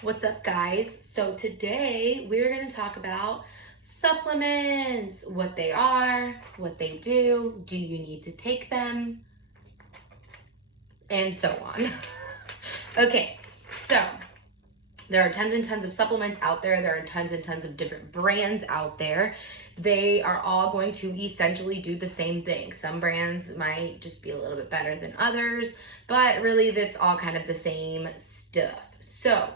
What's up, guys? So today we're going to talk about supplements, what they are, what they do you need to take them, and so on. Okay, so there are tons and tons of supplements out there. There are tons and tons of different brands out there. They are all going to essentially do the same thing. Some brands might just be a little bit better than others, but really that's all kind of the same stuff. So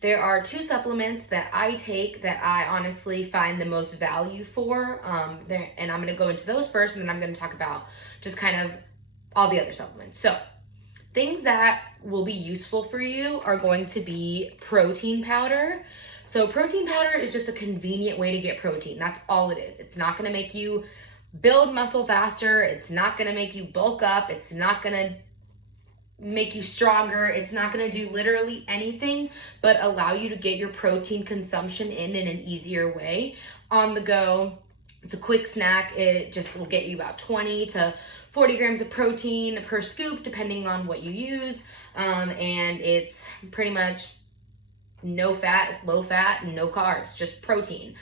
there are two supplements that I take that I honestly find the most value for. And I'm going to go into those first, and then I'm going to talk about just kind of all the other supplements. So things that will be useful for you are going to be protein powder. So protein powder is just a convenient way to get protein. That's all it is. It's not going to make you build muscle faster. It's not going to make you bulk up. It's not going to make you stronger. It's not going to do literally anything but allow you to get your protein consumption in an easier way on the go. It's a quick snack. It just will get you about 20 to 40 grams of protein per scoop, depending on what you use. And it's pretty much no fat, low fat, and no carbs, just protein.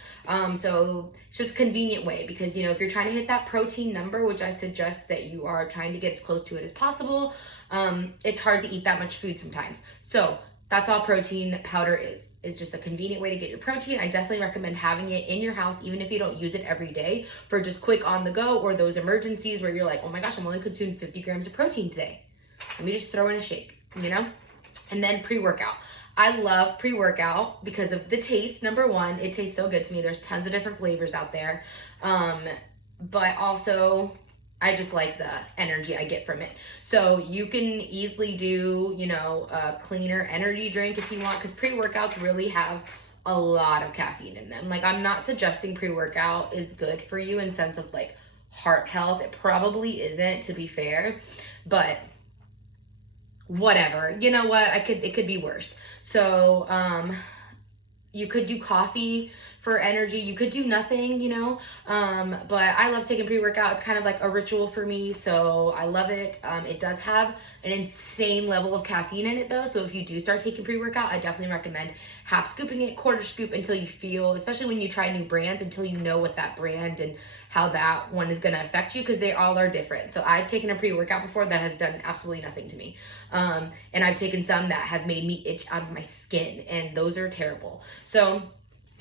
So it's just a convenient way because, if you're trying to hit that protein number, which I suggest that you are trying to get as close to it as possible, it's hard to eat that much food sometimes. So that's all protein powder is. It's just a convenient way to get your protein. I definitely recommend having it in your house, even if you don't use it every day, for just quick on the go or those emergencies where you're like, oh my gosh, I'm only consuming 50 grams of protein today. Let me just throw in a shake, And then pre-workout. I love pre-workout because of the taste. Number one, it tastes so good to me. There's tons of different flavors out there. But also, I just like the energy I get from it. So you can easily do, a cleaner energy drink if you want, because pre-workouts really have a lot of caffeine in them. Like, I'm not suggesting pre-workout is good for you in sense of like heart health. It probably isn't, to be fair, but whatever. You know what? It could be worse. So, you could do coffee for energy. You could do nothing, but I love taking pre-workout. It's kind of like a ritual for me, so I love it. It does have an insane level of caffeine in it though, so if you do start taking pre-workout, I definitely recommend half scooping it, quarter scoop, until you feel, especially when you try new brands, until you know what that brand and how that one is going to affect you, because they all are different. So I've taken a pre-workout before that has done absolutely nothing to me. And I've taken some that have made me itch out of my skin, and those are terrible. So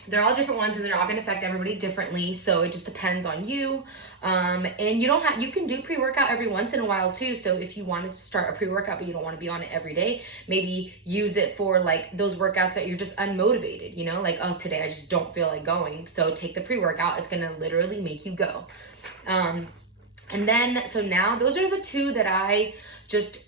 they're all different ones, and they're all going to affect everybody differently. So it just depends on you. And you can do pre-workout every once in a while too. So if you wanted to start a pre-workout, but you don't want to be on it every day, maybe use it for like those workouts that you're just unmotivated, like, oh, today I just don't feel like going. So take the pre-workout. It's going to literally make you go. And then, so now those are the two that I just,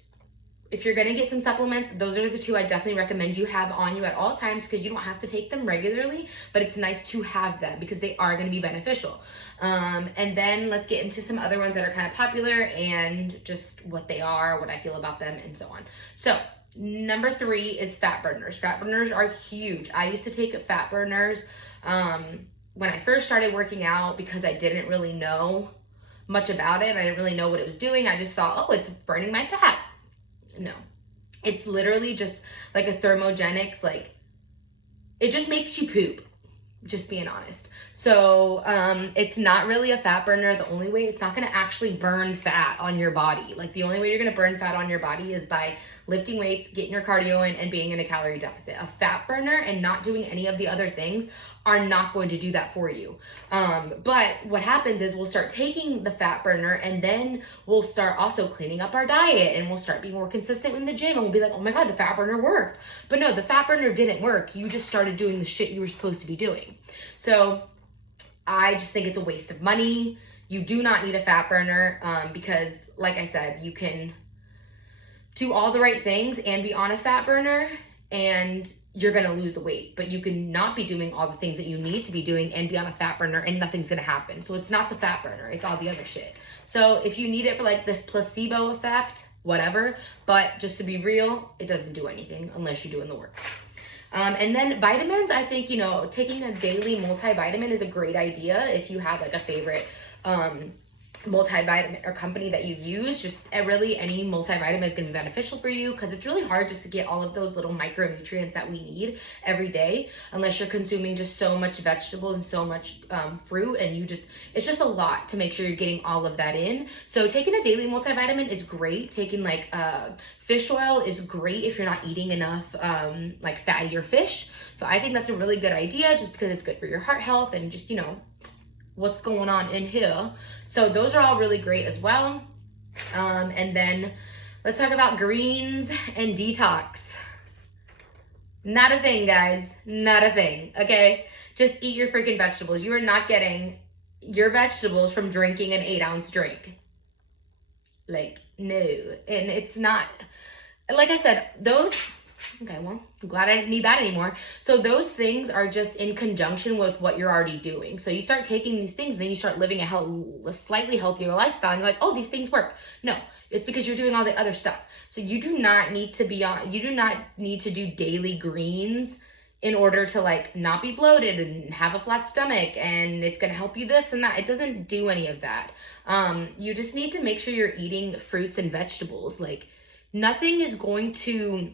if you're going to get some supplements, those are the two I definitely recommend you have on you at all times, because you don't have to take them regularly, but it's nice to have them because they are going to be beneficial. And then let's get into some other ones that are kind of popular and just what they are, what I feel about them, and so on. So number 3 is fat burners. Fat burners are huge. I used to take fat burners when I first started working out because I didn't really know much about it. I didn't really know what it was doing. I just thought, oh, it's burning my fat. No, it's literally just like a thermogenics, like it just makes you poop, just being honest. So it's not really a fat burner. The only way, it's not going to actually burn fat on your body. Like, the only way you're going to burn fat on your body is by lifting weights, getting your cardio in, and being in a calorie deficit. A fat burner and not doing any of the other things are not going to do that for you. But what happens is we'll start taking the fat burner, and then we'll start also cleaning up our diet, and we'll start being more consistent in the gym, and we'll be like, oh my God, the fat burner worked. But no, the fat burner didn't work. You just started doing the shit you were supposed to be doing. So I just think it's a waste of money. You do not need a fat burner because, like I said, you can do all the right things and be on a fat burner, and you're going to lose the weight, but you can not be doing all the things that you need to be doing and be on a fat burner, and nothing's going to happen. So it's not the fat burner, it's all the other shit. So if you need it for like this placebo effect, whatever, but just to be real, it doesn't do anything unless you're doing the work. And then vitamins, I think, taking a daily multivitamin is a great idea if you have like a favorite multivitamin or company that you use. Just really any multivitamin is going to be beneficial for you, because it's really hard just to get all of those little micronutrients that we need every day, unless you're consuming just so much vegetables and so much fruit, and it's just a lot to make sure you're getting all of that in. So taking a daily multivitamin is great. Taking like fish oil is great if you're not eating enough like fattier fish. So I think that's a really good idea, just because it's good for your heart health and just, what's going on in here. So those are all really great as well. And then let's talk about greens and detox. Not a thing, guys. Not a thing. Okay? Just eat your freaking vegetables. You are not getting your vegetables from drinking an 8-ounce drink. Like, no. And it's not, like I said, okay, well, I'm glad I didn't need that anymore. So those things are just in conjunction with what you're already doing. So you start taking these things, and then you start living a slightly healthier lifestyle, and you're like, oh, these things work. No, it's because you're doing all the other stuff. So you do not need to do daily greens in order to like not be bloated and have a flat stomach, and it's going to help you this and that. It doesn't do any of that. You just need to make sure you're eating fruits and vegetables. Like, nothing is going to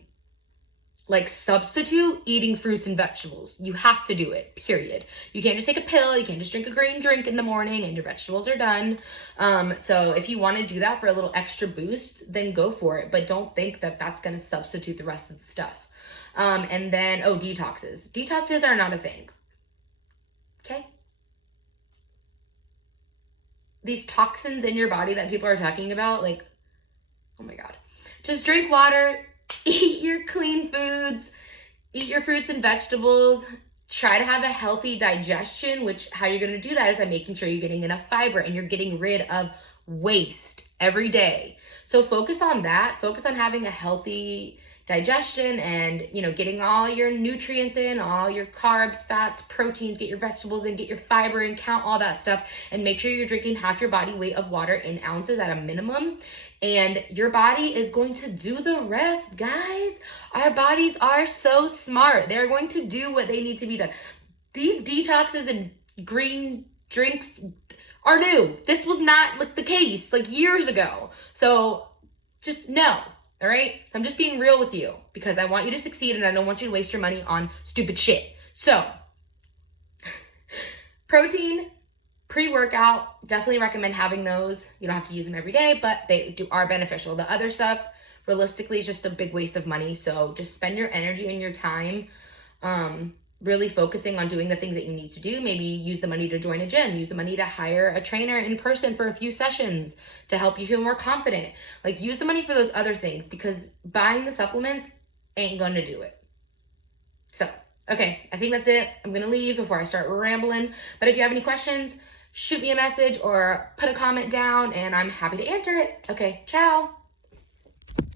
like substitute eating fruits and vegetables. You have to do it, period. You can't just take a pill. You can't just drink a green drink in the morning and your vegetables are done. So if you want to do that for a little extra boost, then go for it. But don't think that that's going to substitute the rest of the stuff. And then, detoxes. Detoxes are not a thing. Okay? These toxins in your body that people are talking about, like, oh my God. Just drink water. Eat your clean foods, eat your fruits and vegetables, try to have a healthy digestion, which how you're going to do that is by making sure you're getting enough fiber and you're getting rid of waste every day. So focus on that. Focus on having a healthy digestion and, getting all your nutrients in, all your carbs, fats, proteins, get your vegetables in, get your fiber in, count all that stuff, and make sure you're drinking half your body weight of water in ounces at a minimum. And your body is going to do the rest, guys. Our bodies are so smart. They're going to do what they need to be done. These detoxes and green drinks are new. This was not like the case like years ago. So just know. All right? So I'm just being real with you because I want you to succeed and I don't want you to waste your money on stupid shit. So, protein, pre-workout, definitely recommend having those. You don't have to use them every day, but they are beneficial. The other stuff, realistically, is just a big waste of money. So just spend your energy and your time really focusing on doing the things that you need to do. Maybe use the money to join a gym, use the money to hire a trainer in person for a few sessions to help you feel more confident. Like, use the money for those other things because buying the supplement ain't going to do it. So, okay, I think that's it. I'm going to leave before I start rambling. But if you have any questions, shoot me a message or put a comment down and I'm happy to answer it. Okay, ciao.